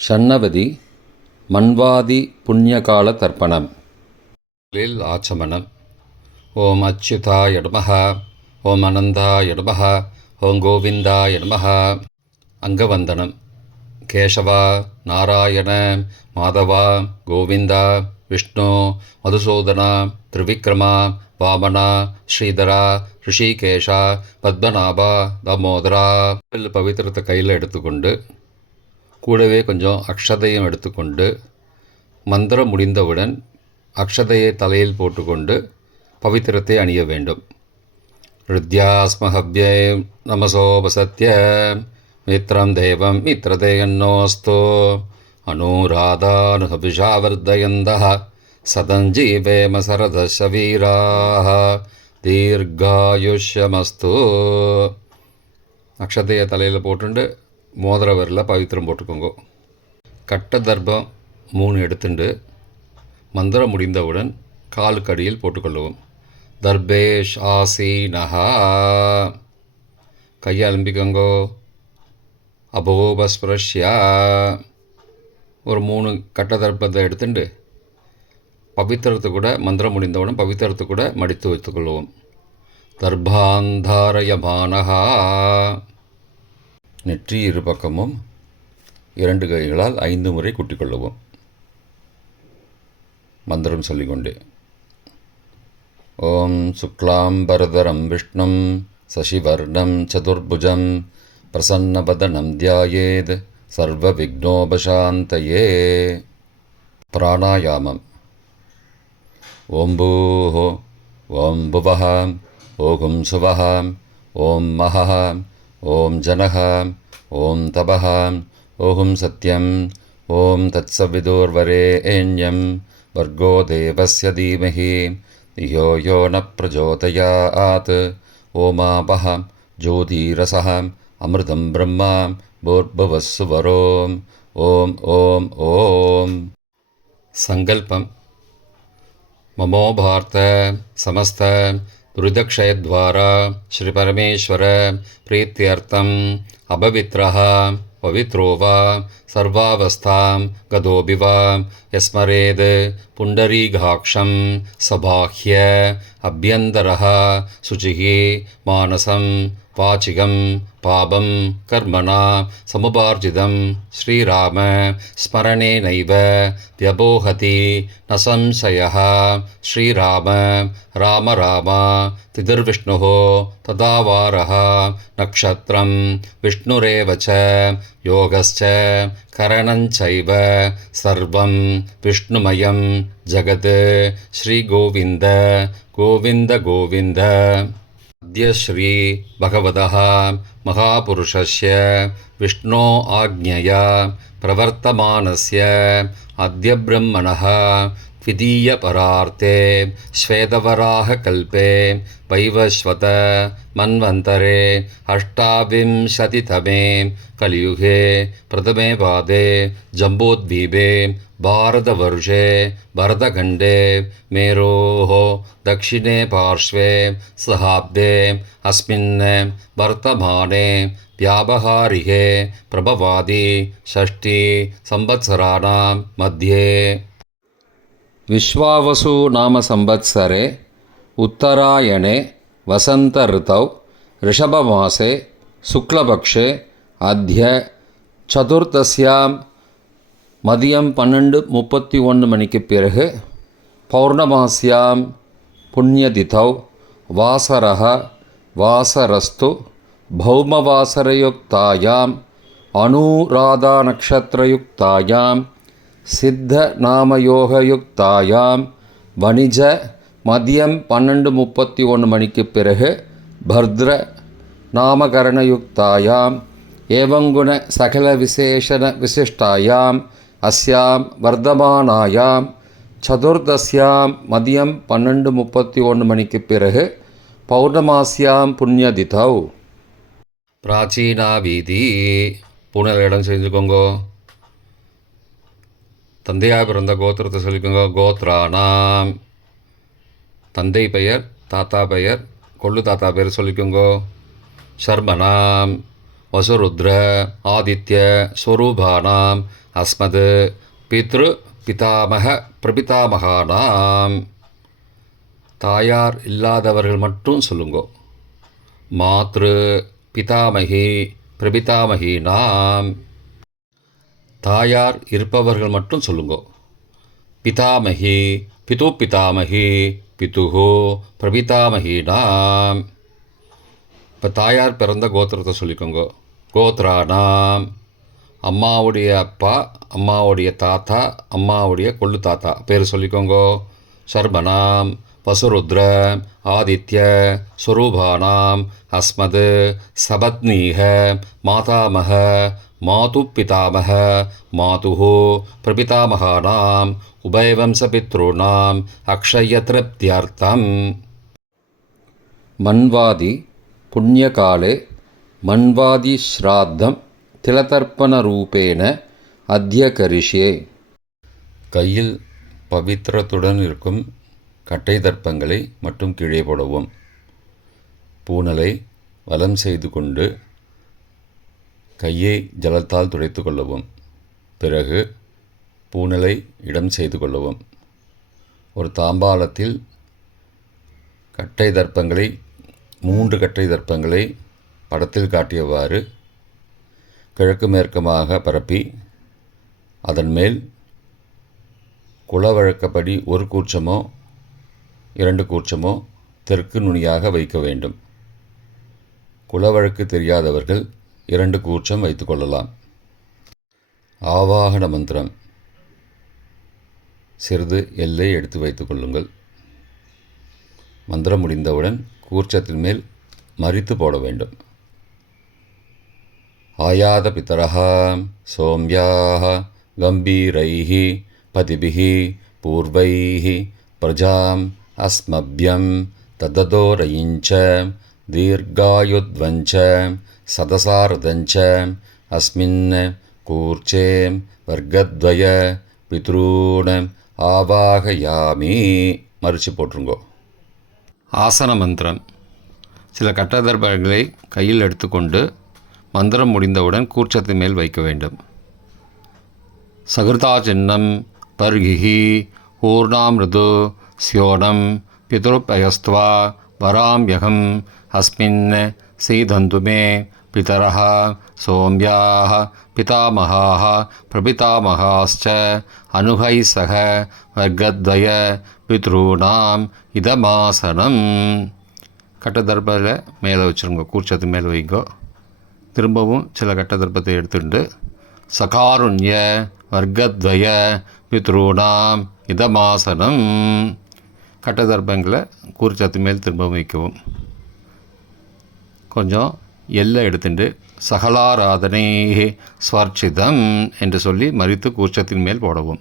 ஷண்ணவதி மன்வாதி புண்ணியகால தர்ப்பணம். ஆச்சமனம். ஓம் அச்சுதாய நமஹ, ஓம் அனந்தாய நமஹ, ஓம் கோவிந்தாய நமஹ. அங்கவந்தனம். கேசவா, நாராயண, மாதவா, கோவிந்தா, விஷ்ணு, மதுசூதனா, திரிவிக்ரமா, வாமனா, ஸ்ரீதரா, ரிஷிகேஷா, பத்மநாபா, தாமோதரா. பவித்திரத்தை கையில் எடுத்துக்கொண்டு கூடவே கொஞ்சம் அக்ஷதையும் எடுத்துக்கொண்டு மந்திரம் முடிந்தவுடன் அக்ஷதையை தலையில் போட்டுக்கொண்டு பவித்திரத்தை அணிய வேண்டும். ருத்யாஸ்மஹவ்யே நமசோபசத்ய மித்ரம் தேவம் மித்ரதேயன்னோஸ்தோ அனுராதானுஹபிஷாவர்தயந்தः சதஞ்சீவேம சரதசவீராः தீர்காயுஷ்யமஸ்து. அக்ஷதையை தலையில் போட்டுண்டு மோதிர விரலில் பவித்திரம் போட்டுக்கோங்க. கட்ட தர்ப்பம் 3 எடுத்துண்டு மந்திரம் முடிந்தவுடன் காலுக்கடியில் போட்டுக்கொள்ளுவோம். தர்பேஷ் ஆசீனஹா. கையை அலம்பிக்கோங்கோ. அபோபஸ்பிரஷ்யா. ஒரு 3 கட்ட தர்ப்பத்தை எடுத்துட்டு பவித்திரத்தை கூட மந்திரம் முடிந்தவுடன் பவித்திரத்தை கூட மடித்து வைத்துக்கொள்வோம். தர்பாந்தாரயமானஹா. நெற்றி இரு பக்கமும் 2 கைகளால் 5 முறை குட்டிக்கொள்ளவும். மந்திரம் சொல்லிக்கொண்டே. ஓம் சுக்லாம்பரதரம் விஷ்ணும் சசிவர்ணம் சதுர்புஜம் பிரசன்னபதனம் தியாயேத் சர்வ விக்னோபசாந்தயே. பிராணாயாமம். ஓம் பூஹ, ஓம் புவஹ, ஓம் சுவஹ, ஓம் மஹஹ, ஓம் ஜனஹ, ஓம் தபஹ, ஓம் சத்யம், ஓம் தத்சவிதுர்வரேண்யம் வர்கோ தேவஸ்ய தீமஹி தியோ யோ ந பிரச்சோதயாத். ஓமாபஹ ஜோதிரசஹ அமிர்தம் பிரம்மா பூர்புவஸ்ஸுவரோம். ஓம் ஓம் ஓம். சங்கல்பம். மமோ பார்த்த சமஸ்த துரிதக்ஷயத்வாரா ஸ்ரீ பரமேஸ்வர பிரீத்தியர்த்தம் அபவித்ரஹ பவித்ரோ வா சர்வாவஸ்தாம் கதோபி வா யஸ்மரேத் புண்டரீகாக்ஷம் சபாஹ்ய அப்யந்தரஹ சுச்சிः மானசம் வாச்சிகம் பாபம் கர்மணா சமுபார்ஜிதம் ஸ்ரீராம ஸ்மரணேனைவ வ்யபோஹதி ந சம்சயः. ஸ்ரீராம ராம ராம திதிர்விஷ்ணுः ததாவாரः நக்ஷத்ரம் விஷ்ணுரேவ ச யோகஸ்ச கரணஞ்சைவ சர்வம் விஷ்ணுமயம் ஜகத். ஸ்ரீகோவிந்த கோவிந்த கோவிந்த. அத்ய ஸ்ரீ பகவதः மகாபுருஷஸ்ய விஷ்ணோ ஆக்ஞயா பிரவர்த்தமானஸ்ய அத்ய பிரம்மணः द्वितीयपरार्थे श्वेतवराहकल्पे वैवस्वत मन्वन्तरे अष्टाविंशतितमे कलियुगे प्रथमे पादे जम्बूद्वीपे भारतवर्षे भरतखण्डे मेरोः दक्षिणे पार्श्वे सहाब्दे अस्मिन् वर्तमाने व्यावहारिके प्रभवादि षष्ठी संवत्सराणां मध्ये विश्वावसु नाम संवत्सरे उत्तरायणे वसंत ऋतौ ऋषभमासे शुक्लपक्षे अद्य चतुर्दश्यां மதியம் 12:31 மணிக்கு பிறகு பௌர்ணமாஸ்யாம் புண்ணியதிதௌ வாசரஹ வாசரஸ்து பௌமவாசரயுக்தாயாம் அனுராதா நக்ஷத்ரயுக்தாயாம் சித்த நாமயோகயுக்தாயாம் வணிஜ மதியம் 12:31 மணிக்கு பிறகு பர்த்ர நாமகரணயுக்தாயாம் ஏவங்குண சகல விசேஷண விசிஷ்டாயாம் அஸ்யாம் வர்த்தமானாயாம் சதுர்தஸ்யாம் மதியம் 12:31 மணிக்கு பிறகு பௌர்ணமாஸ்யாம் புண்ணியதிதௌ. பிராச்சீனா வீதி. பூனல் இடம் செஞ்சுக்கோங்கோ. தந்தையாக பிறந்த கோத்திரத்தை சொல்லிக்கோங்க. கோத்ரானாம். தந்தை பெயர் தாத்தா பெயர் கொள்ளு தாத்தா பெயர் சொல்லிக்கோங்கோ. ஷர்மனாம். வசுருத்ர ஆதித்ய ஸ்வரூபானாம் அஸ்மத் பித்ரு பிதாமக பிரபிதாமகானாம். தாயார் இல்லாதவர்கள் மட்டும் சொல்லுங்கோ. மாத்ரு பிதாமகி பிரபிதாமகீனாம். தாயார் இருப்பவர்கள் மட்டும் சொல்லுங்கோ. பிதாமகி பிது பிதாமகி பிதுஹோ பிரபிதாமகீனாம். இப்போ தாயார் பிறந்த கோத்திரத்தை சொல்லிக்கோங்க. கோத்ரானாம், அம்மாவுடைய அப்பா, அம்மாவுடைய தாத்தா, அம்மாவுடைய கொள்ளு தாத்தா பேர் சொல்லிக்கோங்க. சர்மனாம் வசுருத்ர ஆதித்ய ஸ்வரூபானாம் அஸ்மத் சபத்னீக மாதாமக மாது பிதாமக மாதுஹோ பிரபிதாமகானாம் உபயவம்சபித்ருணாம் அக்ஷயத்ருப்தியர்த்தம். மன்வாதி புண்ணியகாலே மன்வாதி ஸ்ராத்தம் திலதர்ப்பணரூபேண அத்ய கரிஷ்யே. கையில் பவித்திரத்துடன் இருக்கும் கட்டை தர்ப்பங்களை மட்டும் கீழே போடவும். பூனலை வலம் செய்து கொண்டு கையை ஜலத்தால் துடைத்து கொள்ளவும். பிறகு பூனலை இடம் செய்து கொள்ளவும். ஒரு தாம்பாளத்தில் கட்டை தர்ப்பங்களை 3 கட்டை தர்ப்பங்களை படத்தில் காட்டியவாறு கிழக்கு மேற்கமாக பரப்பி அதன் மேல் குலவழக்கப்படி 1 கூர்ச்சமோ 2 கூர்ச்சமோ தெற்கு நுனியாக வைக்க வேண்டும். குலவழக்கு தெரியாதவர்கள் 2 கூர்ச்சம் வைத்து கொள்ளலாம். ஆவாகன மந்திரம். சிறிது எல்லை எடுத்து வைத்து கொள்ளுங்கள். மந்திரம் முடிந்தவுடன் கூர்ச்சத்தின் மேல் மரித்து போட வேண்டும். ஆயாத பிதரஹ சோம்யாஹ கம்பீரைஹி பதிபிஹி பூர்வைஹி பிரஜாம் அஸ்மப்யம் தததோரயிஞ்ச தீர்காயுத்வஞ்ச சதசாரதஞ்ச அஸ்மின் கூர்ச்சே வர்க்கத்வய பித்ரூண ஆவாகயாமி. மறித்து போட்டுருங்கோ. ஆசன மந்திரம். சில கட்டதர்பங்களை கையில் எடுத்துக்கொண்டு மந்திரம் முடிந்தவுடன் கூர்ச்சத்தின் மேல் வைக்க வேண்டும். சகிருதா சின்னம் பர்கிஹி ஊர்ணாமிருது ஸ்யோனம் பிதுருப்பயஸ்துவா வராம்யகம் அஸ்மின் சீதந்து மே பிதரஹ சோம்யாஹ பிதாமகாஹ பிரபிதாமகாஸ்ச அனுகை சக வர்க்கத்வய பித்ரூணாம் இதமாசனம். கட்டதர்பத்தில் மேலே வச்சுருங்க. கூர்ச்சத்து மேலே வைங்கோ. திரும்பவும் சில கட்டதர்பத்தை எடுத்துட்டு சகாருண்ய வர்க்கத்வய பித்ரூணாம் இதமாசனம். கட்டதர்பங்களை கூர்ச்சத்து மேல் திரும்பவும் வைக்கவும். கொஞ்சம் எல்லை எடுத்துட்டு சகலாராதனை ஸ்வர்ச்சிதம் என்று சொல்லி மறித்து கூர்ச்சத்தின் மேல் போடவும்.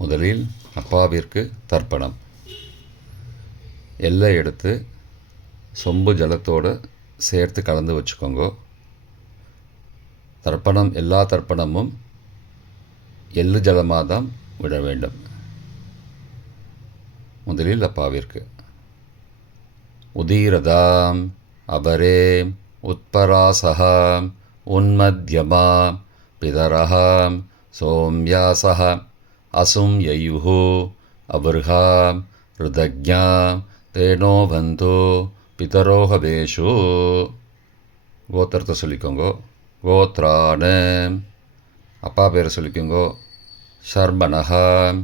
முதலில் அப்பாவிற்கு தர்ப்பணம். எல்லை எடுத்து சொம்பு ஜலத்தோடு சேர்த்து கலந்து வச்சுக்கோங்க. தர்ப்பணம் எல்லா தர்ப்பணமும் எள்ளு ஜலமாக தான் விட வேண்டும். முதலில் அப்பாவிற்கு. உதீரதாம் அபரே உத்பராசகாம் உன்மத்யமாம் பிதரஹாம் சோம்யாசஹ அசும் யயுஹு அபர்ஹாம் ருதக்ஞாம் தேனோ பந்தோ பிதரோஹபேஷு. கோத்திரத்தை சொல்லிக்கோங்கோ. கோத்ரான அப்பா பேரை சொல்லிக்கோங்கோ. ஷர்மணஹாம்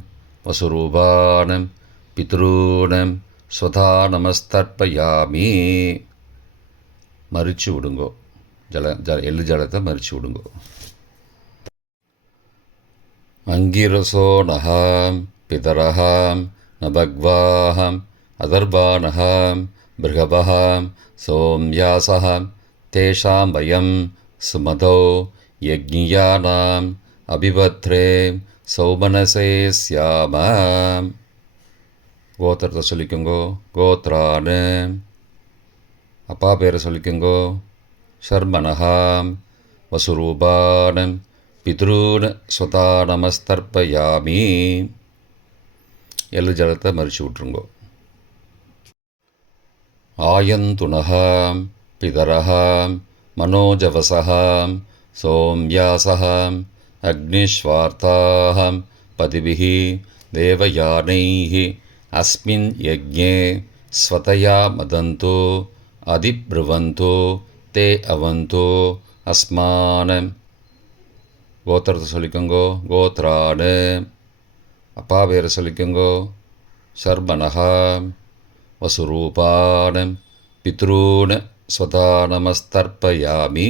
வசுரூபானம் பித்ரூனம் ஸ்வதா நமஸ்தர்ப்பயாமி. மறித்து விடுங்கோ. எள்ளு ஜலத்தை மறித்து விடுங்கோ. அங்கிரசோனஹாம் பிதரஹாம் நபக்வாஹாம் அதர்பானஹாம் பிருகபஹாம் சோம்யாசஹாம் தேஷாம் வயம் சுமதோ யக்ஞியானாம் அபிபத்ரே சௌமனசே ஸ்யாமாம். கோத்திரத்தை சொல்லிக்கோங்கோ. கோத்ரானு அப்பா பேரை சொல்லிக்கோங்கோ. ஷர்மணஹாம் வசுரூபானம் பித்ரூன் ஸ்வதா நமஸ்தர்ப்பயாமி. எள்ளு ஜலத்தை மறித்து விட்ருங்கோ. ஆயந்துணஹாம் पितरः मनोजवसः सोम्यासः अग्निश्वार्ताः पतिभिः देवयानैः अस्मिन् यज्ञे स्वतया मदन्तो अधिब्रुवन्तो ते अवन्तो अस्मान्. கோத்திரத்தை சொல்லிக்கோங்கோ. கோத்ராடு. அப்பா பேரை சொல்லிக்கோங்கோ. சர்மனஹா வசுரூபான் பித்ரூன் ஸ்வதா நமஸ்தர்ப்பயாமி.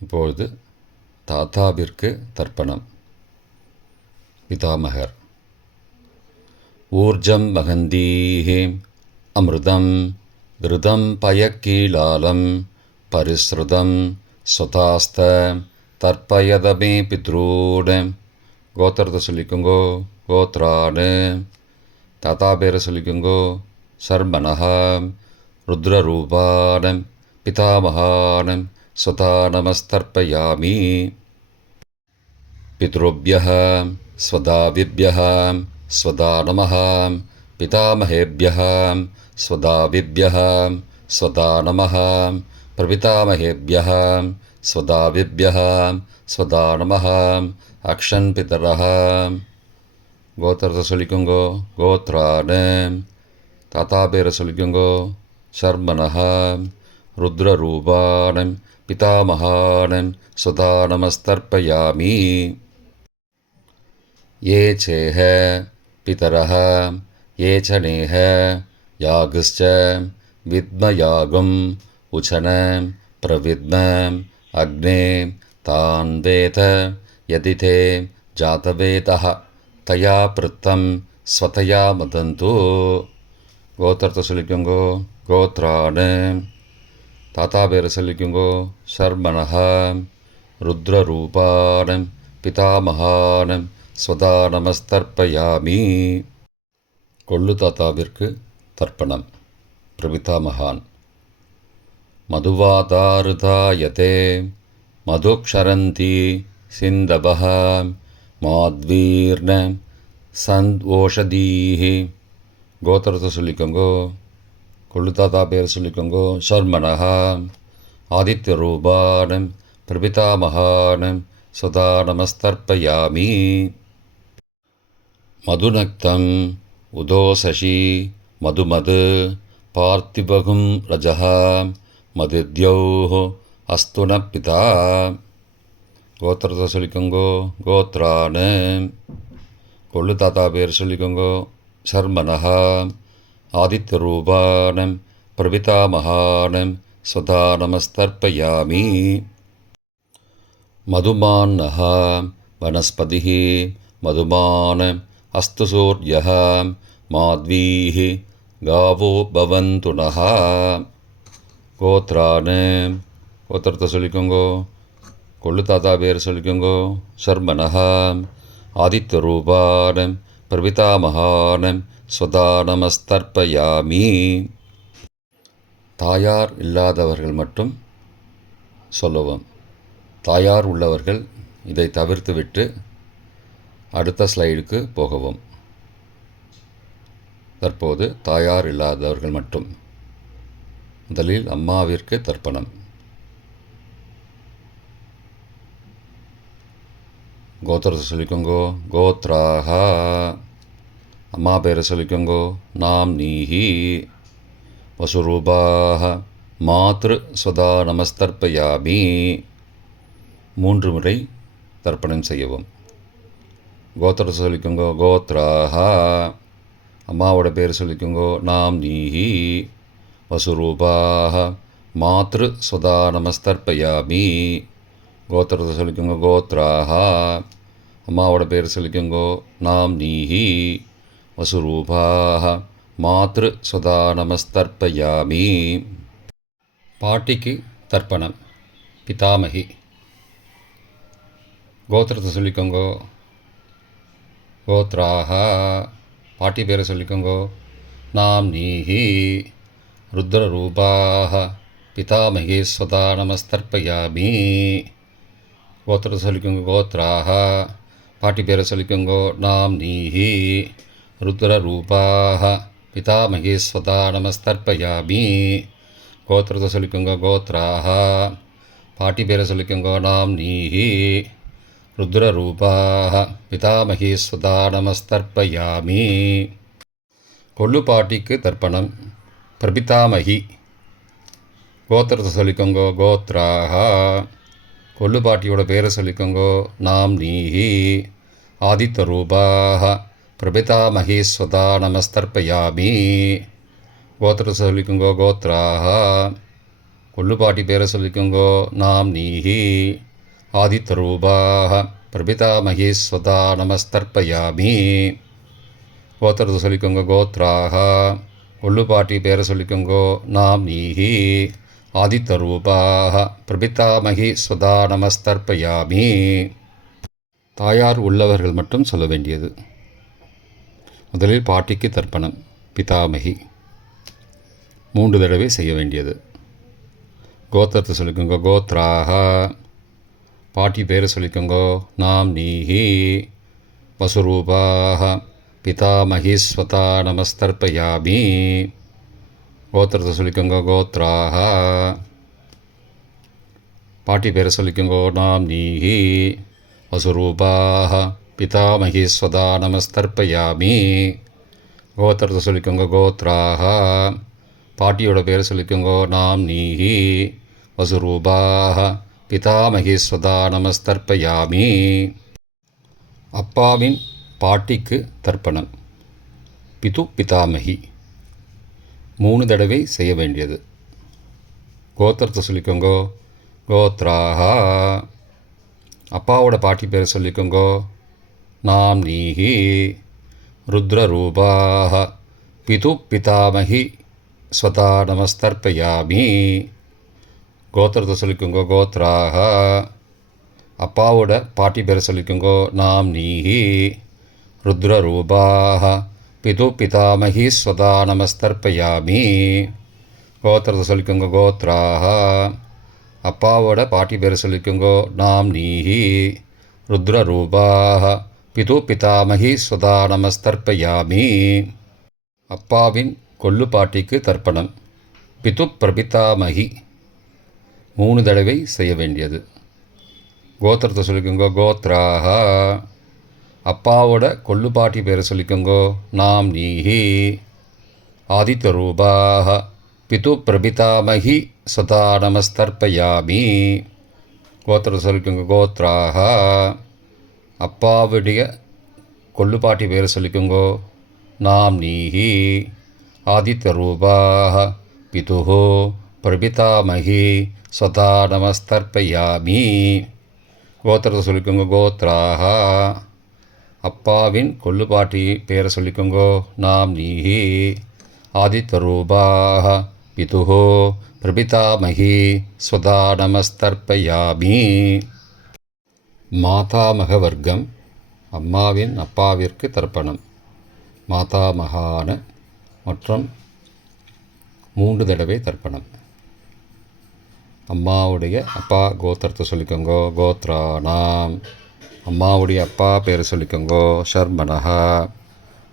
இப்பொழுது தாத்தாவிற்கு தர்ப்பணம். பிதாமகர். ஊர்ஜம் மகந்தீஹி அமிர்தம் கிருதம் பயக்கீலாலம் பரிஸ்ருதம் ஸ்வதாஸ்த தர்ப்பயதமே பித்ரூன். கோத்திரத்தை சொல்லிக்கோங்கோ. கோத்ராடு. தாத்தா பேரை சொல்லிக்கோங்கோ. சர்மனஹா ருத்ரரூபான் பிதாமகான் ஸ்வதா நமஸ்தர்ப்பயாமி. பித்ருभ्यः स्वदाविभ्यः स्वदा नमः. पितामहेभ्यः स्वदाविभ्यः स्वदा नमः. प्रपितामहेभ्यः स्वदाविभ्यः स्वदा नमः. अक्षन् पितरः. கோத்திரத்தை சொல்லிக்கோங்கோ. கோத்ராடு. தாத்தா பேரை சொல்லிக்கோங்கோ. சர்மனஹா ருத்ரரூபான் பிதாமகான் ஸ்வதா நமஸ்தர்ப்பயாமி. ये चेह पितरः ये च नेह यागश्च विद्मयागम् उचन प्रविद्म अग्ने तान् वेद यदि ते जातवेदः तया पृत्तं स्वतया मदन्तु. கோத்திரத்தை சொல்லிக்கோங்கோ. கோத்ராடு. தாத்தா பேரை சொல்லிக்கோங்கோ. சர்மனஹா ருத்ரரூபான் பிதாமகான் ஸ்வதா நமஸ்தர்ப்பயாமி. கொள்ளு தாத்தாவிற்கு தர்ப்பணம். பிரபிதாமகான். மதுவாதாருதாயதே மதுக்ஷரந்தி சிந்தபஹ மாத்வீர்ண சந்த்வோஷதீஹி. கோத்திரத்தை சொல்லிக்கோங்கோ. கொள்ளு தாத்தா பேர் சொல்லிக்கோங்கோ. சர்மனஹா ஆதித்யரூபான் பிரபிதாமகான் ஸ்வதா நமஸ்தர்ப்பயாமி. மதுநக்தம் உதோசசி மதுமது பார்த்திபகும் ரஜः மதித்யௌः அஸ்து ந பிதா. கோத்திரத்தை சொல்லிக்கோங்கோ. கோத்ரானு. கொள்ளு தாத்தா பேர் சொல்லிக்கோங்கோ. சர்மனஹா ஆதித்யரூபான் பிரபிதாமகான் ஸ்வதா நமஸ்தர்ப்பயாமி. மதுமான்னः वनस्पतिः मधुमान् अस्तु सूर्यः माध्वीः गावो भवन्तु नः. கோத்ரானு. கோத்திரத்தை சொல்லிக்கோங்கோ. கொள்ளு தாத்தா பேர் சொல்லிக்கோங்கோ. சர்மனஹா ஆதித்யரூபான் பிரபிதாமகான் ஸ்வதா நமஸ்தர்ப்பயாமி. தாயார் இல்லாதவர்கள் மட்டும் சொல்லவும். தாயார் உள்ளவர்கள் இதை தவிர்த்துவிட்டு அடுத்த ஸ்லைடுக்கு போகவும். தற்போது தாயார் இல்லாதவர்கள் மட்டும். முதலில் அம்மாவிற்கு தர்ப்பணம். கோத்திரத்தை சொல்லிக்கோங்கோ. கோத்ராஹா. அம்மா பேரை சொல்லிக்கோங்கோ. நாம் நீஹி வசுரூபாஹ மாத்ரு ஸ்வதா நமஸ்தர்ப்பயாமி. 3 முறை தர்ப்பணம் செய்யவும். கோத்திரத்தை சொல்லிக்கோங்கோ. கோத்ராஹா. அம்மாவோட பேர் சொல்லிக்கோங்கோ. நாம் நீஹி வசுரூபாஹ மாத்ரு ஸ்வதா நமஸ்தர்ப்பயாமி. கோத்திரத்தை சொல்லிக்கோங்கோ. கோத்ராஹா. அம்மாவோட பேர் சொல்லிக்கோங்கோ. நாம் நீஹி வசுரூபாஹ மாத்ரு ஸ்வதா நமஸ்தர்ப்பயாமி. பாட்டிக்கு தர்ப்பணம். பிதாமகி. கோத்திரத்தை சொல்லிக்கோங்கோ. கோத்ராஹா. பாட்டி பேரை சொல்லிக்கோங்கோ. நாம் நீஹி ருத்ரரூபாஹ பிதாமகி ஸ்வதா நமஸ்தர்ப்பயாமி. கோத்திரத்தை சொல்லிக்கோங்கோ. கோத்ராஹா. பாட்டி பேரை சொல்லிக்கோங்கோ. நாம் நீஹி ருத்ரரூபாஹ பிதாமகி ஸ்வதா நமஸ்தர்ப்பயாமி. கோத்திரத்தை சொல்லிக்கோங்க கோத்ராஹ. பாட்டி பேரை சொல்லிக்கோங்க நாம்னீஹி. ருத்ரரூபாஹ பிதாமகி ஸ்வதா நமஸ்தர்ப்பயாமி. கொள்ளு பாட்டிக்கு தர்ப்பணம். பிரபிதாமகி. கோத்திரத்தை சொல்லிக்கோங்க கோத்ராஹ. கொள்ளு பாட்டியோட பேரை சொல்லிக்கோங்க நாம்னீஹி. ஆதித்யரூபாஹ பிரபிதாமகி ஸ்வதா நமஸ்தர்ப்பயாமி. கோத்திரத்தை சொல்லிக்கோங்க கோத்ராஹ. கொள்ளு பாட்டி பேரை சொல்லிக்கோங்க நாம்னீஹி. ஆதித்யரூபாஹ பிரபிதாமகி ஸ்வதா நமஸ்தர்ப்பயாமி. கோத்திரத்தை சொல்லிக்கோங்க கோத்ராஹ. கொள்ளு பாட்டி பேரை சொல்லிக்கோங்க நாம்னீஹி. ஆதித்யரூபாஹ பிரபிதாமகி ஸ்வதா நமஸ்தர்ப்பயாமி. தாயார் உள்ளவர்கள் மட்டும் சொல்ல வேண்டியது. முதலில் பாட்டிக்கு தர்ப்பணம். பிதாமகி 3 தடவை செய்ய வேண்டியது. கோத்திரத்தை சொல்லிக்கோங்க கோத்ராஹ. பாட்டி பேரை சொல்லிக்கோங்க நாம்னீஹி. வசுரூபாஹ பிதாமகி ஸ்வதா நமஸ்தர்ப்பயாமி. கோத்திரத்தை சொல்லிக்கோங்க கோத்ராஹ. பாட்டி பேரை சொல்லிக்கோங்க நாம்னீஹி. வசுரூபாஹ பிதாமகி ஸ்வதா நமஸ்தர்ப்பயாமி. கோத்திரத்தை சொல்லிக்கோங்க கோத்ராஹ. பாட்டியோட பேரை சொல்லிக்கோங்க நாம்னீஹி. வசுரூபாஹ பிதாமகி ஸ்வதா நமஸ்தர்ப்பயாமி. அப்பாவின் பாட்டிக்கு தர்ப்பணம். பிது பிதாமகி 3 தடவை செய்ய வேண்டியது. கோத்திரத்தை சொல்லிக்கோங்க கோத்ராஹ. அப்பாவோட பாட்டி பேரை சொல்லிக்கோங்க நாம்னீஹி. ருத்ரரூபாஹ பிது பிதாமகி ஸ்வதா நமஸ்தர்ப்பயாமி. கோத்திரத்தை சொல்லிக்கோங்க கோத்ராஹ. அப்பாவோட பாட்டி பேரை சொல்லிக்கோங்க நாம்னீஹி. ருத்ரரூபாஹ பிது பிதாமகி ஸ்வதா நமஸ்தர்ப்பயாமி. கோத்திரத்தை சொல்லிக்கோங்க கோத்ராஹ. அப்பாவோட பாட்டி பேரை சொல்லிக்கோங்க நாம்னீஹி. ருத்ரரூபாஹ பிது பிதாமகி ஸ்வதா நமஸ்தர்ப்பயாமி. அப்பாவின் கொள்ளு பாட்டிக்கு தர்ப்பணம். பிது பிரபிதாமகி 3 தடவை செய்ய வேண்டியது. கோத்திரத்தை சொல்லிக்கோங்க கோத்ராஹ. அப்பாவோட கொள்ளு பாட்டி பேரை சொல்லிக்கோங்க நாம்னீஹி. ஆதித்யரூபாஹ பிது பிரபிதாமகி ஸ்வதா நமஸ்தர்ப்பயாமி. கோத்திரத்தை சொல்லிக்கோங்க கோத்ராஹ. அப்பாவுடைய கொள்ளு பாட்டி பேரை சொல்லிக்கோங்க நாம்னீஹி. ஆதித்யரூபாஹ பிதுஹு பிரபிதாமகி ஸ்வதா நமஸ்தர்ப்பயாமி. கோத்திரத்தை சொல்லிக்கோங்க கோத்ராஹ. அப்பாவின் கொள்ளு பாட்டி பேரை சொல்லிக்கோங்க நாம்னீஹி. ஆதித்யரூபாஹ பிதுஹு பிரபிதாமகி ஸ்வதா நமஸ்தர்ப்பயாமி. மாதாமக வர்க்கம். அம்மாவின் அப்பாவிற்கு தர்ப்பணம். மாதாமகான மற்றும் 3 தடவை தர்ப்பணம். அம்மாவுடைய அப்பா கோத்திரத்தை சொல்லிக்கோங்க கோத்ராணாம். அம்மாவுடைய அப்பா பேரை சொல்லிக்கோங்க ஷர்மணஹ.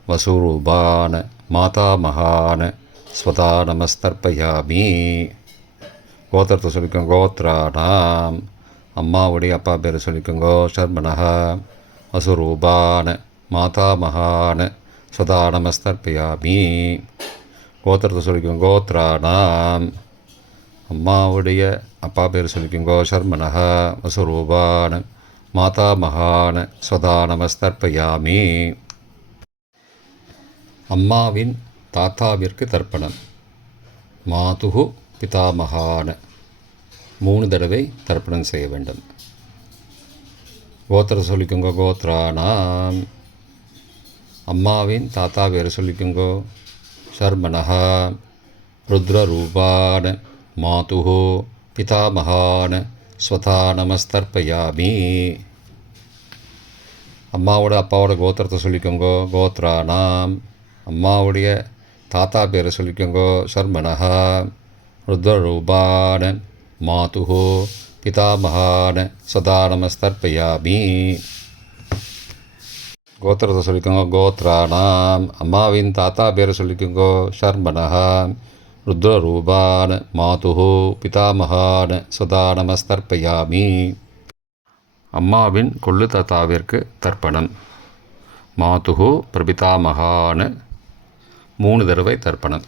வசுரூபான மாதாமகான ஸ்வதா நமஸ்தர்ப்பயாமி. கோத்திரத்தை சொல்லிக்கோங்க கோத்ராணாம். அம்மாவுடைய அப்பா பேரை சொல்லிக்கோங்க ஷர்மணஹ. வசுரூபான மாதாமகான ஸ்வதா நமஸ்தர்ப்பயாமி. கோத்திரத்தை சொல்லிக்கோங்க கோத்ராணாம். அம்மாவுடைய அப்பா பேர் சொல்லிக்கோங்க ஷர்மணஹ. வசுரூபான மாதாமகான ஸ்வதா நமஸ்தர்ப்பயாமி. அம்மாவின் தாத்தாவிற்கு தர்ப்பணம். மாதுகு பிதாமகான 3 தடவை தர்ப்பணம் செய்ய வேண்டும். கோத்திர சொல்லிக்கோங்க கோத்ராணாம். அம்மாவின் தாத்தா பேர் சொல்லிக்கோங்க ஷர்மணஹ. ருத்ரரூபான மாதுகு பிதாமகான ஸ்வதா நமஸ்தர்ப்பயாமி. அம்மாவோட அப்பாவோட கோத்திரத்தை சொல்லிக்கோங்க கோத்ராணாம். அம்மாவுடைய தாத்தா பேரை சொல்லிக்கோங்க ஷர்மணஹ. ருத்ரரூபான மாதுகு பிதாமகான ஸ்வதா நமஸ்தர்ப்பயாமி. கோத்திரத்தை சொல்லிக்கோங்க கோத்ராணாம். அம்மாவின் தாத்தா பேரை சொல்லிக்கோங்க ஷர்மணஹ. ருத்ரரூபான் மாதுः பிதாமகான் சதா நமஸ்தர்ப்பயாமி. அம்மாவின் கொள்ளு தாத்தாவிற்கு தர்ப்பணம். மாதுः பிரபிதாமகான் 3 தடவை தர்ப்பணம்.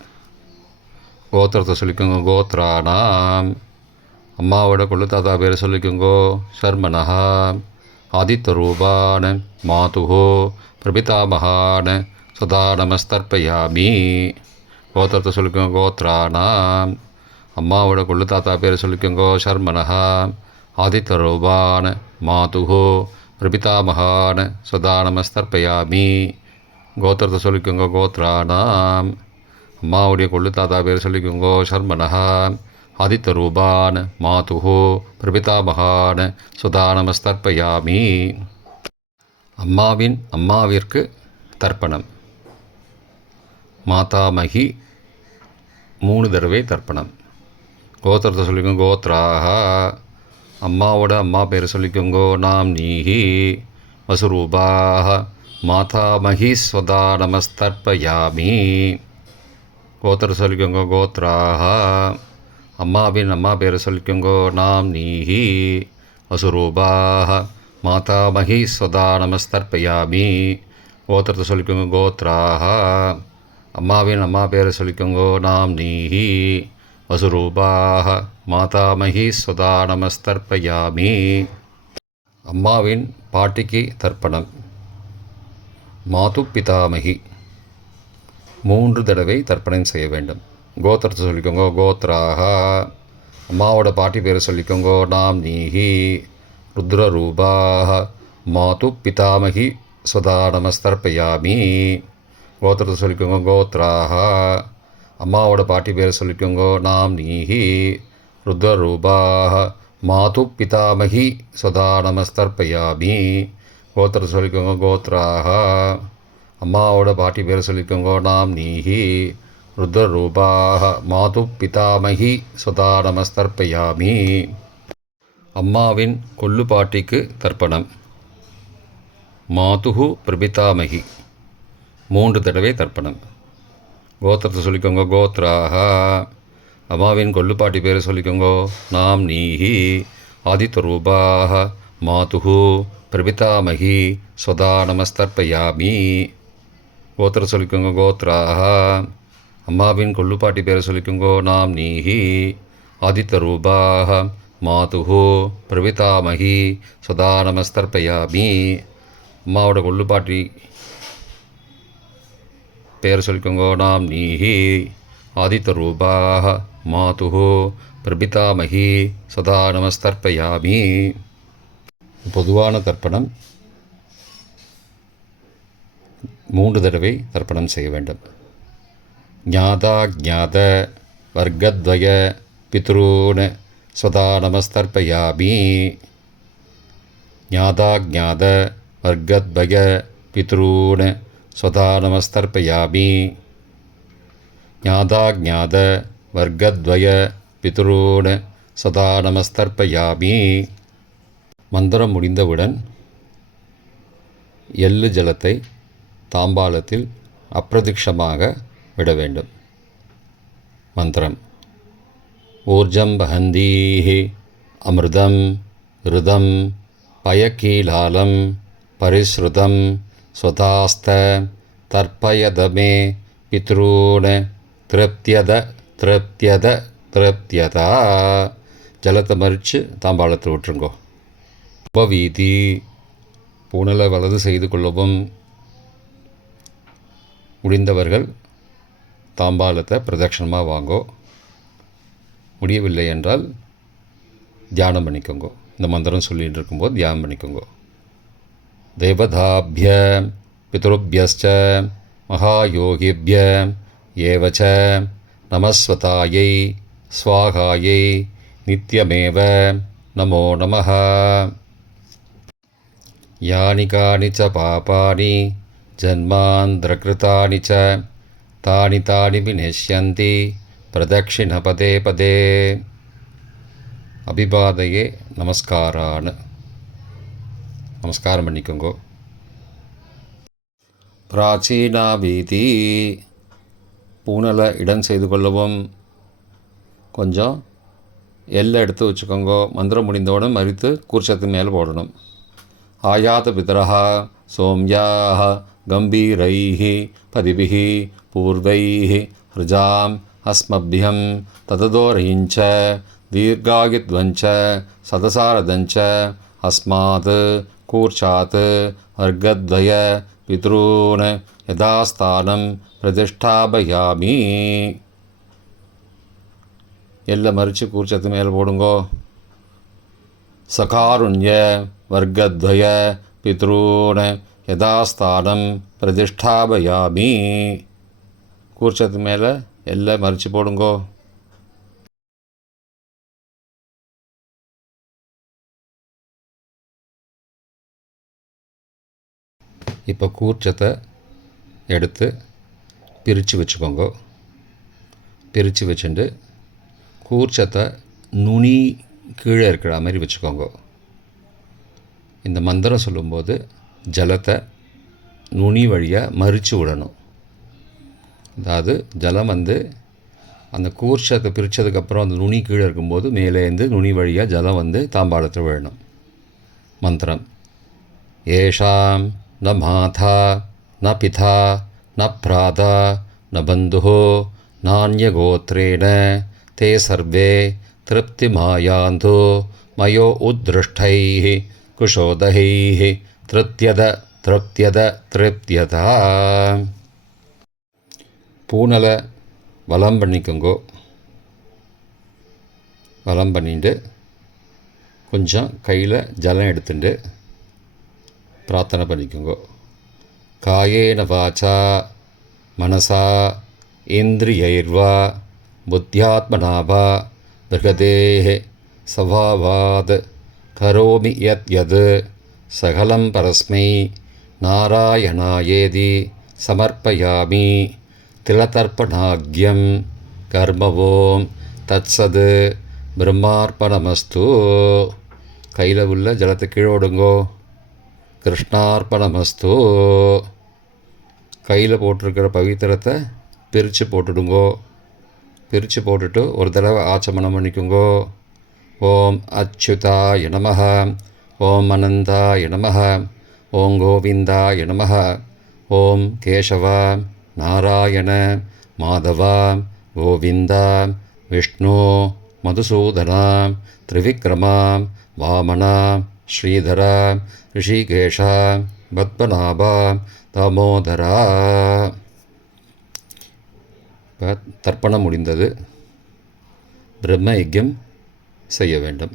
கோத்திரத்தை சொல்லிக்கோங்க. கோத்ரானாம். அம்மாவோட கொள்ளு தாத்தா பேரை சொல்லிக்கோங்கோ. சர்மனஹா. ஆதித்தரூபான் மாதுः பிரபிதாமகான் சதா நமஸ்தர்ப்பயாமி. கோத்திரத்தை சொல்லிக்கோங்க. கோத்ரானாம். அம்மாவோட கொள்ளு தாத்தா பேரை சொல்லிக்கோங்கோ. சர்மனஹா. ஆதித்தரூபான் மாதுः பிரபிதாமகான் சதா நமஸ்தர்ப்பயாமி. கோத்திரத்தை சொல்லிக்கோங்க. கோத்ரானாம். அம்மாவுடைய கொள்ளு தாத்தா பேர் சொல்லிக்கோங்கோ. சர்மனஹா. ஆதித்தரூபான் மாதுः பிரபிதாமகான் சதா நமஸ்தர்ப்பயாமி. அம்மாவின் அம்மாவிற்கு தர்ப்பணம். மாதாமகி 3 தடவை தர்ப்பணம். கோத்திரத்தை சொல்லிக்கோங்க. கோத்ராஹா. அம்மாவோட அம்மா பேர் சொல்லிக்கோங்கோ. நாம் நீஹி வசுரூபாஹ மாதாமகி ஸ்வதா நமஸ்தர்ப்பயாமி. கோத்திர சொல்லிக்கோங்க. கோத்ராஹா. அம்மாவின் அம்மா பேரை சொல்லிக்கோங்கோ. நாம் நீஹி வசுரூபாஹ மாதாமகி ஸ்வதா நமஸ்தர்ப்பயாமி. கோத்திரத்தை சொல்லிக்கோங்க. கோத்ராஹா. அம்மாவின் அம்மா பேரை சொல்லிக்கோங்கோ. நாம் நீஹி வசுரூபாஹ மாதாமகி ஸ்வதா நமஸ்தர்ப்பயாமி. அம்மாவின் பாட்டிக்கு தர்ப்பணம். மாது பிதாமகி 3 தடவை தர்ப்பணம் செய்ய வேண்டும். கோத்திரத்தை சொல்லிக்கோங்க. கோத்ராஹா. அம்மாவோட பாட்டி பேரை சொல்லிக்கோங்கோ. நாம் நீஹி ருத்ரரூபாஹ மாது பிதாமகி ஸ்வதா நமஸ்தர்ப்பயாமி. கோத்திரத்தை சொல்லிக்கோங்க. கோத்ராஹா. அம்மாவோட பாட்டி பேரை சொல்லிக்கோங்கோ. நாம் நீஹி ருத்ரரூபாஹ மாது பிதாமகி ஸ்வதா நமஸ்தர்ப்பயாமி. கோத்திரத்தை சொல்லிக்கோங்க. கோத்ராஹா. அம்மாவோட பாட்டி பேரை சொல்லிக்கோங்க. நாம் நீஹி ருத்ரரூபாஹ மாது பிதாமகி ஸ்வதா நமஸ்தர்ப்பயாமி. அம்மாவின் கொள்ளு பாட்டிக்கு தர்ப்பணம். மாதுः பிரபிதாமகி 3 தடவை தர்ப்பணம். கோத்திரத்தை சொல்லிக்கோங்க. கோத்ராஹா. அம்மாவின் கொள்ளு பாட்டி பேரை சொல்லிக்கோங்கோ. நாம் நீஹி ஆதித்தரூபாஹ மாதுः பிரபிதாமகி ஸ்வதா நமஸ்தர்ப்பயாமி. கோத்திர சொல்லிக்கோங்க. கோத்ராஹா. அம்மாவின் கொள்ளுப்பாட்டி பேரை சொல்லிக்கோங்கோ. நாம் நீஹி ஆதித்தரூபாஹ மாதுः பிரபிதாமகி ஸ்வதா நமஸ்தர்ப்பயாமி. அம்மாவோட கொள்ளுப்பாட்டி பேரை சொல்லிக்கோங்கோ. நாம் நீஹி ஆதித்தரூபாஹ மாதுः பிரபிதாமகி ஸ்வதா நமஸ்தர்ப்பயாமி. பொதுவான தர்ப்பணம் 3 தடவை தர்ப்பணம் செய்ய வேண்டும். ஞாதா ஞாத வர்க்கத்வய பித்ரூன் ஸ்வதா நமஸ்தர்ப்பயாமி. ஞாதா ஞாத வர்க்கத்வய பித்ரூன் ஸ்வதா நமஸ்தர்ப்பயாமி. ஞாதா ஞாத வர்க்கத்வய பித்ரூன் ஸ்வதா நமஸ்தர்ப்பயாமி. மந்திரம் முடிந்தவுடன் எள்ளு ஜலத்தை தாம்பாலத்தில் அப்பிரதிக்ஷமாக விட வேண்டும். மந்திரம். ஊர்ஜம் வஹந்தீஹி அமிர்தம் ருதம் பயக்கீலாலம் பரிஸ்ருதம் ஸ்வதாஸ்த தர்ப்பயதமே பித்ரூன் திருப்தியத திருப்தியத திருப்தியதா. ஜலத்தை மறித்து தாம்பாளத்தில் விட்டுருங்கோ. உபவீதி பூனலை வலது செய்து கொள்ளவும். முடிந்தவர்கள் தாம்பாலத்தை பிரதட்சணமாக வாங்கோ. முடியவில்லை என்றால் தியானம் பண்ணிக்கோங்க. இந்த மந்திரம் சொல்லிகிட்டு இருக்கும்போது தியானம் பண்ணிக்கோங்க. தேவதாபிய பித்ருபியஸ்ச மகாயோகிபிய ஏவச்ச நமஸ்வதாயை ஸ்வாகாயை நித்யமேவ நமோ நமः. யானி கானி ச பாபானி ஜன்மாந்திரகிருதானி ச தானி தானி விநஷ்யந்தி பிரதக்ஷிண பதே பதே. அபிபாதையே நமஸ்காரான்னு நமஸ்காரம் பண்ணிக்கோங்கோ. பிராச்சீனா வீதி பூனலை இடம் செய்து கொள்ளவும். கொஞ்சம் எல்லை எடுத்து வச்சுக்கோங்க. மந்திரம் முடிந்தவுடன் மறித்து கூர்ச்சத்து மேலே போடணும். ஆயாத பிதரஹ சோம்யாஹ கம்பீரைஹ பதிபிஹ பூர்வைஹ ஹ்ருஜாம் அஸ்மபியம் தததோரயிஞ்ச தீர்காயுத்வஞ்ச சதசாரதஞ்ச அஸ்மாத் கூர்ச்சாத் வர்க்கத்வய பித்ரூன் யதாஸ்தானம் பிரதிஷ்டாபயாமி. எல்லாம் மறித்து கூர்ச்சத்து மேலே போடுங்கோ. சகாருண்ய வர்க்கத்வய பித்ரூன் யதாஸ்தானம் பிரதிஷ்டாபயாமி. கூர்ச்சத்து மேலே எல்லாம் மறித்து போடுங்கோ. இப்போ கூர்ச்சத்தை எடுத்து பிரித்து வச்சுக்கோங்க. பிரித்து வச்சுட்டு கூர்ச்சத்தை நுனி கீழே இருக்கிற மாதிரி வச்சுக்கோங்க. இந்த மந்திரம் சொல்லும்போது ஜலத்தை நுனி வழியாக மறித்து விடணும். அதாவது ஜலம் அந்த கூர்ச்சத்தை பிரித்ததுக்கப்புறம் அந்த நுனி கீழே இருக்கும்போது மேலேருந்து நுனி வழியாக ஜலம் தாம்பாளத்தில் விழணும். மந்திரம் ஏஷாம் ந மாதா ந பிதா ந பிராதா ந பந்துஹோ நான்யகோத்ரேண தே சர்வே திருப்திமாயாந்தோ மயோ உத்ருஷ்டைः குஷோதகைः திருப்தியத திருப்தியத திருப்தியதா. பூனலை வலம் பண்ணிக்கோங்கோ. வலம் பண்ணிட்டு கொஞ்சம் கையில் ஜலம் எடுத்துட்டு பிரார்த்தனை பண்ணிக்கோங்க. காயேன வாச்சா மனசா இந்திரியைர்வா புத்தியாத்மனாவா பிருகதேஹ சவாவாத் கரோமி யத் யத் சகலம் பரஸ்மை நாராயணாயேதி சமர்ப்பயாமி. திலதர்ப்பணாக்யம் கர்மவோம் தத்சத் பிரம்மார்ப்பணமஸ்து. கையில் உள்ள ஜலத்தை கீழோடுங்கோ. கிருஷ்ணார்ப்பணமஸ்து. கையில் போட்டிருக்கிற பவித்திரத்தை பிரித்து போட்டுடுங்கோ. பிரித்து போட்டுட்டு ஒரு தடவை ஆச்சமனம் பண்ணிக்கோங்கோ. ஓம் அச்சுதாய நமஹ, ஓம் அனந்தாய நமஹ, ஓம் கோவிந்தாய நமஹ, ஓம் கேசவ நாராயண மாதவ கோவிந்த விஷ்ணு மதுசூதன திரிவிக்ரம வாமன ஸ்ரீதர ரிஷிகேஷ பத்மநாப தாமோதரா. இப்போ தர்ப்பணம் முடிந்தது. பிரம்ம யஜ்யம் செய்ய வேண்டும்.